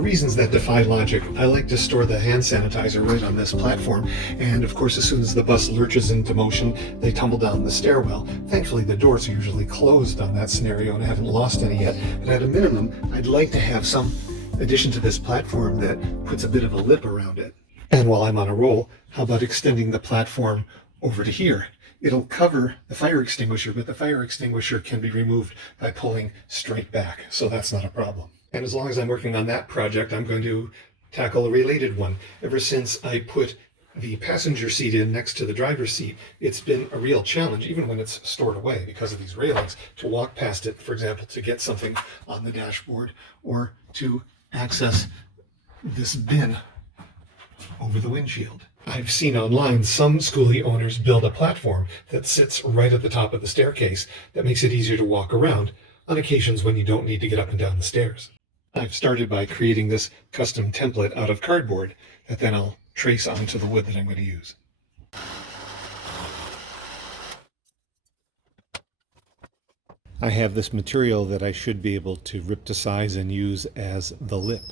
reasons that defy logic, I like to store the hand sanitizer right on this platform, and of course as soon as the bus lurches into motion, they tumble down the stairwell. Thankfully the doors are usually closed on that scenario and I haven't lost any yet, but at a minimum I'd like to have some addition to this platform that puts a bit of a lip around it. And while I'm on a roll, how about extending the platform over to here? It'll cover the fire extinguisher, but the fire extinguisher can be removed by pulling straight back, so that's not a problem. And as long as I'm working on that project, I'm going to tackle a related one. Ever since I put the passenger seat in next to the driver's seat, it's been a real challenge, even when it's stored away because of these railings, to walk past it, for example, to get something on the dashboard or to access this bin over the windshield. I've seen online some schoolie owners build a platform that sits right at the top of the staircase that makes it easier to walk around on occasions when you don't need to get up and down the stairs. I've started by creating this custom template out of cardboard that then I'll trace onto the wood that I'm going to use. I have this material that I should be able to rip to size and use as the lip.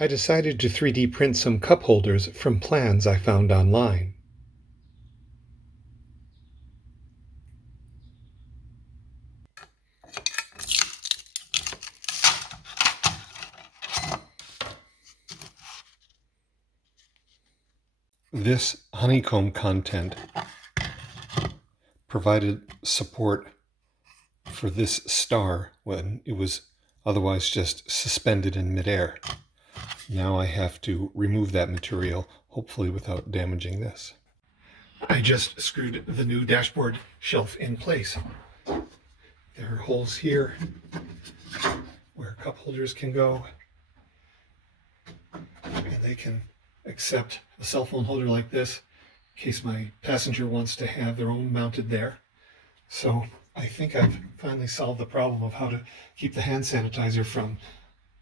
I decided to 3D print some cup holders from plans I found online. This honeycomb content provided support for this star when it was otherwise just suspended in midair. Now I have to remove that material, hopefully without damaging this. I just screwed the new dashboard shelf in place. There are holes here where cup holders can go, and they can accept a cell phone holder like this in case my passenger wants to have their own mounted there. So I think I've finally solved the problem of how to keep the hand sanitizer from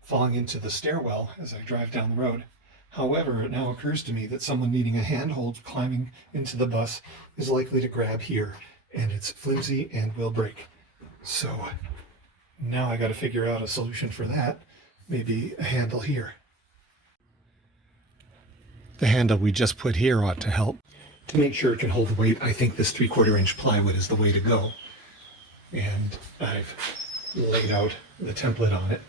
falling into the stairwell as I drive down the road. However, it now occurs to me that someone needing a handhold climbing into the bus is likely to grab here, and it's flimsy and will break. So now I got to figure out a solution for that. Maybe a handle here. The handle we just put here ought to help. To make sure it can hold the weight, I think this 3/4 inch plywood is the way to go. And I've laid out the template on it.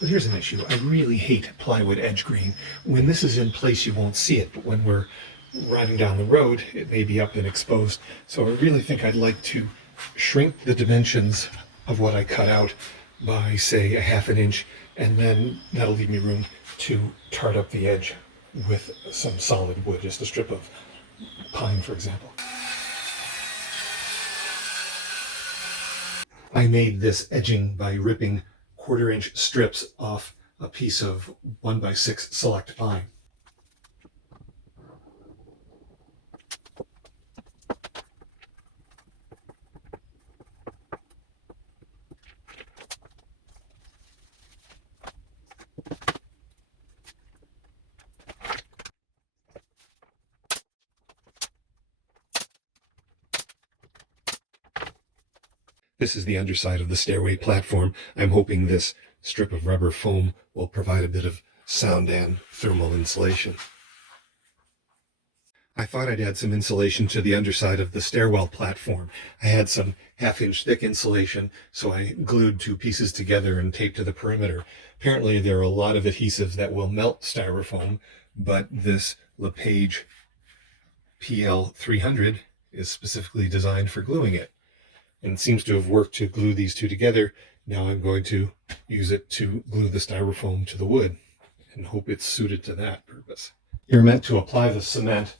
But here's an issue. I really hate plywood edge green. When this is in place, you won't see it, but when we're riding down the road, it may be up and exposed. So I really think I'd like to shrink the dimensions of what I cut out by, say, a 1/2 inch, and then that'll leave me room to tart up the edge with some solid wood, just a strip of pine, for example. I made this edging by ripping 1/4 inch strips off a piece of 1x6 select pine. This is the underside of the stairway platform. I'm hoping this strip of rubber foam will provide a bit of sound and thermal insulation. I thought I'd add some insulation to the underside of the stairwell platform. I had some 1/2 inch thick insulation, so I glued 2 pieces together and taped to the perimeter. Apparently there are a lot of adhesives that will melt styrofoam, but this LePage PL300 is specifically designed for gluing it, and seems to have worked to glue these two together. Now I'm going to use it to glue the styrofoam to the wood and hope it's suited to that purpose. You're meant to apply the cement,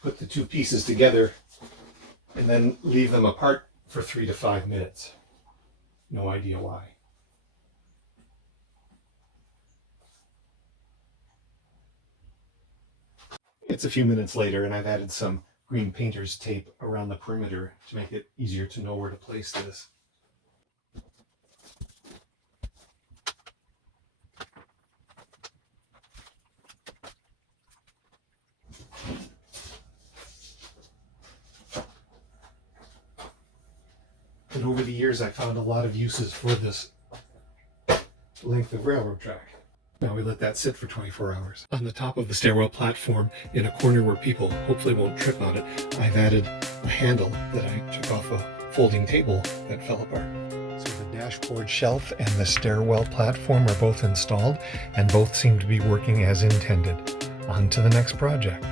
put the 2 pieces together, and then leave them apart for 3 to 5 minutes. No idea why. It's a few minutes later, and I've added some green painter's tape around the perimeter to make it easier to know where to place this. And over the years, I found a lot of uses for this length of railroad track. Now we let that sit for 24 hours. On the top of the stairwell platform, in a corner where people hopefully won't trip on it, I've added a handle that I took off a folding table that fell apart. So the dashboard shelf and the stairwell platform are both installed, and both seem to be working as intended. On to the next project.